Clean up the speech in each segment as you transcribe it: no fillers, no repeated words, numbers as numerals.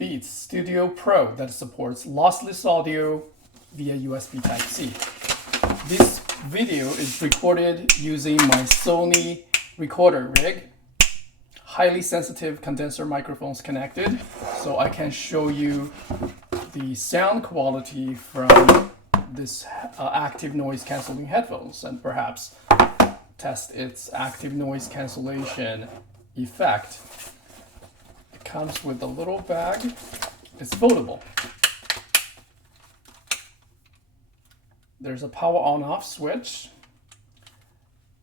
Beats Studio Pro that supports lossless audio via USB Type-C. This video is recorded using my Sony recorder rig. Highly sensitive condenser microphones connected, so I can show you the sound quality from this active noise canceling headphones and perhaps test its active noise cancellation effect. It comes with a little bag. It's foldable. There's a power on-off switch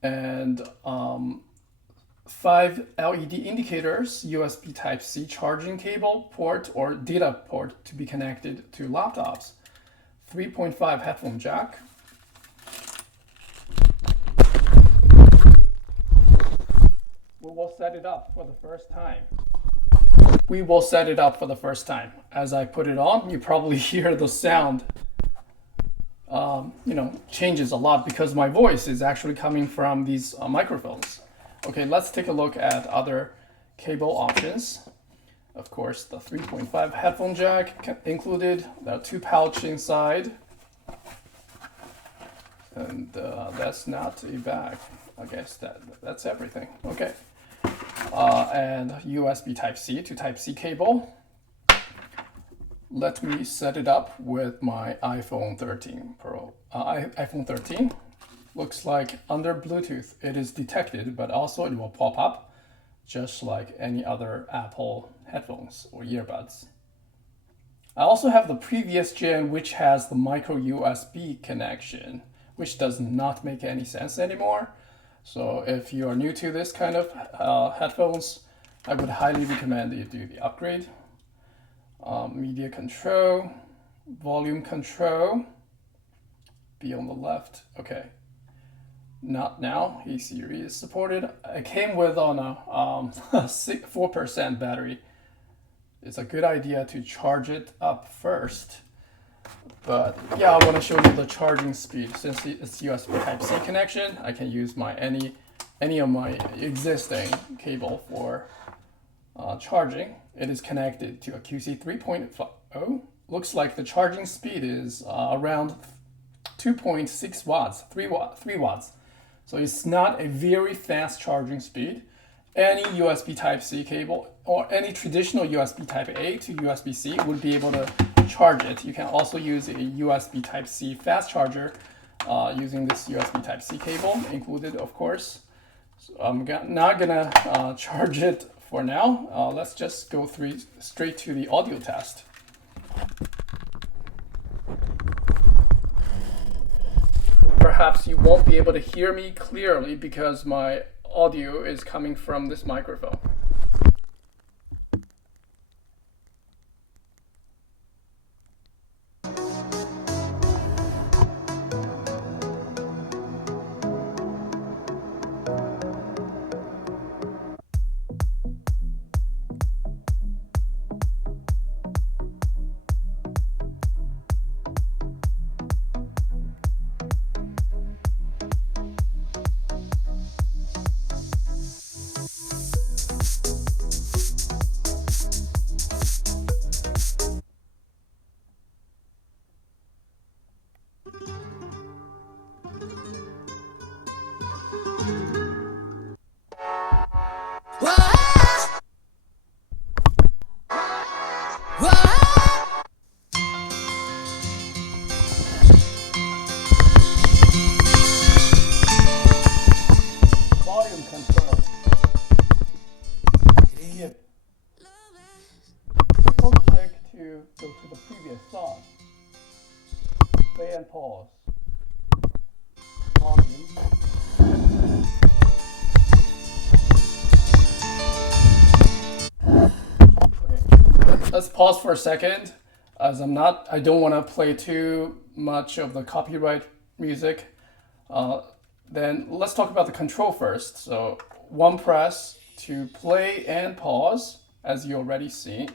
and 5 LED indicators, USB Type-C charging cable port or data port to be connected to laptops, 3.5 headphone jack, we will set it up for the first time. As I put it on, you probably hear the sound changes a lot because my voice is actually coming from these microphones. Okay, let's take a look at other cable options. Of course, the 3.5 headphone jack included, there are 2 pouch inside. And that's not a bag. I guess that's everything. Okay. And USB Type-C to Type-C cable. Let me set it up with my iPhone 13 Pro. iPhone 13 looks like under Bluetooth it is detected, but also it will pop up just like any other Apple headphones or earbuds. I also have the previous gen which has the micro USB connection, which does not make any sense anymore. So if you are new to this kind of headphones, I would highly recommend you do the upgrade. Media control, volume control, be on the left. Okay, not now. E-Series is supported. It came with on a 4% battery. It's a good idea to charge it up first. But yeah, I want to show you the charging speed. Since it's USB Type-C connection, I can use my any of my existing cable for charging. It is connected to a QC 3.0. Looks like the charging speed is around 2.6 watts, 3 watts. So it's not a very fast charging speed. Any USB Type-C cable or any traditional USB Type-A to USB-C would be able to charge it. You can also use a USB Type-C fast charger using this USB Type-C cable included, of course. So I'm not gonna charge it for now. Let's just go straight to the audio test. Perhaps you won't be able to hear me clearly because my audio is coming from this microphone. Volume control. Triple click to go to the previous song. Play and pause. Volume. Okay. Let's pause for a second, as I don't want to play too much of the copyright music. Then let's talk about the control first. So one press to play and pause, as you already seen.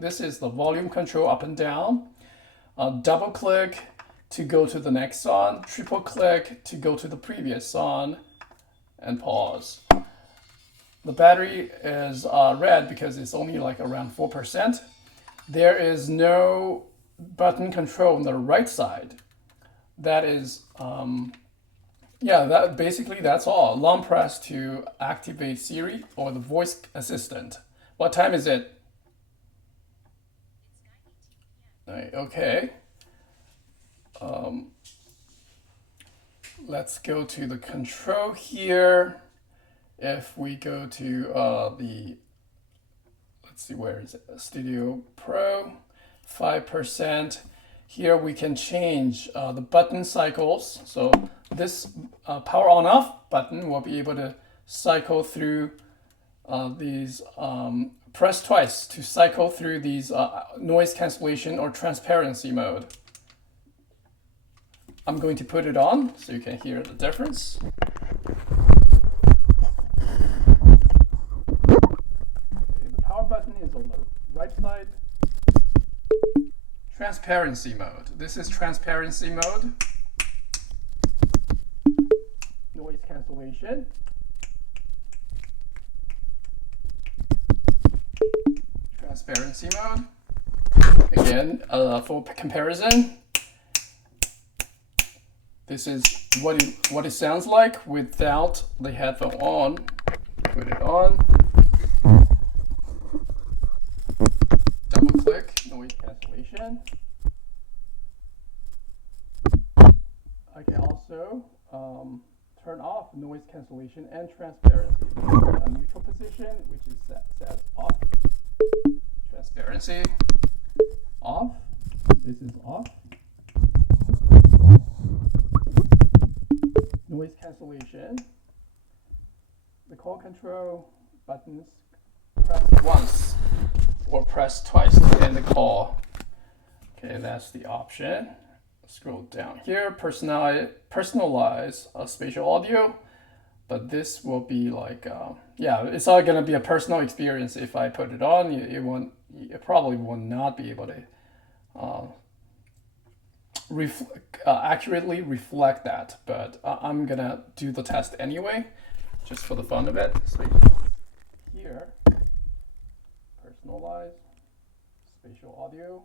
This is the volume control up and down. Double click to go to the next song. Triple click to go to the previous song and pause. The battery is red because it's only like around 4%. there is no button control on the right side. That is, yeah, that basically that's all. Long press to activate Siri or the voice assistant. What time is it? Okay. Let's go to the control here. If we go to let's see, where is it? Studio Pro, 5%. Here we can change the button cycles. So this power on off button will be able to cycle through these, press twice to cycle through these noise cancellation or transparency mode. I'm going to put it on so you can hear the difference. The power button is on the right side. Transparency mode. This is transparency mode. Noise cancellation. Transparency mode. Again, for comparison, this is what it sounds like without the headphone on. Put it on. Double click, noise cancellation. I can also turn off noise cancellation and transparency. A neutral position, which is set off. Transparency, off. This is off. Noise cancellation. The call control buttons, press once or press twice to end the call. Okay, that's the option. Scroll down here, personalize spatial audio, but this will be like, yeah, it's not gonna be a personal experience. If I put it on, it probably will not be able to accurately reflect that, but I'm gonna do the test anyway, just for the fun of it. So here, personalize spatial audio.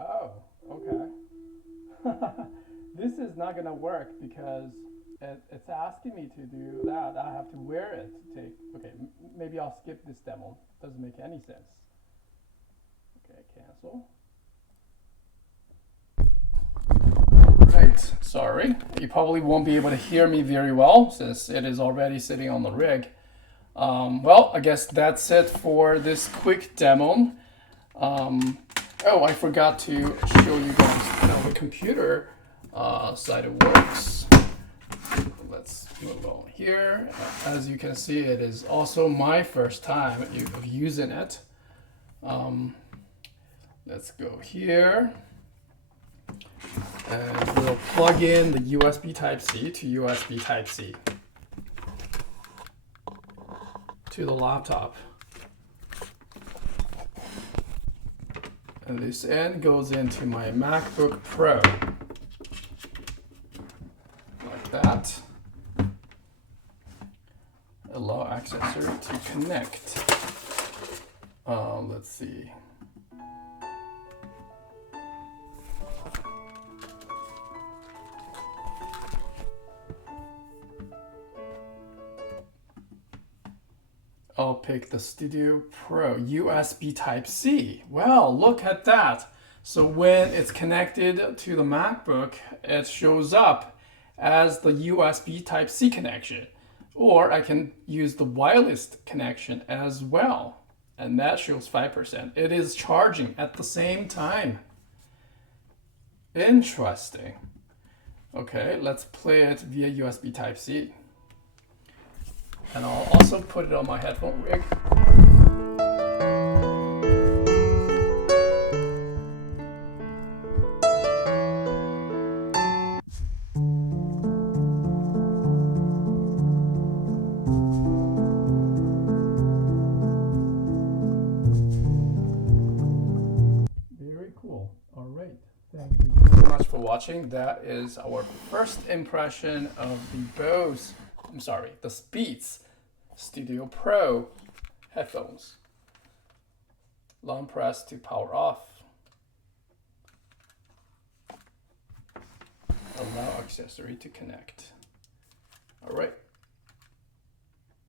Oh, okay. This is not gonna work because it's asking me to do that. I have to wear it to take. Okay, maybe I'll skip this demo. Doesn't make any sense. Okay, cancel. Right, sorry. You probably won't be able to hear me very well since it is already sitting on the rig. Well, I guess that's it for this quick demo. Oh, I forgot to show you guys how the computer side it works. Let's move on here. As you can see, it is also my first time of using it. Let's go here. And we'll plug in the USB Type-C to USB Type-C to the laptop. And this end goes into my MacBook Pro. Like that. Allow accessor to connect. Let's see. I'll pick the Studio Pro USB Type-C. Well, look at that. So when it's connected to the MacBook, it shows up as the USB Type-C connection. Or I can use the wireless connection as well. And that shows 5%. It is charging at the same time. Interesting. Okay, let's play it via USB Type-C. And I'll also put it on my headphone rig. Very cool. All right. Thank you very much for watching. watching. That is our first impression of the Beats Studio Pro headphones. Long press to power off. Allow accessory to connect. All right.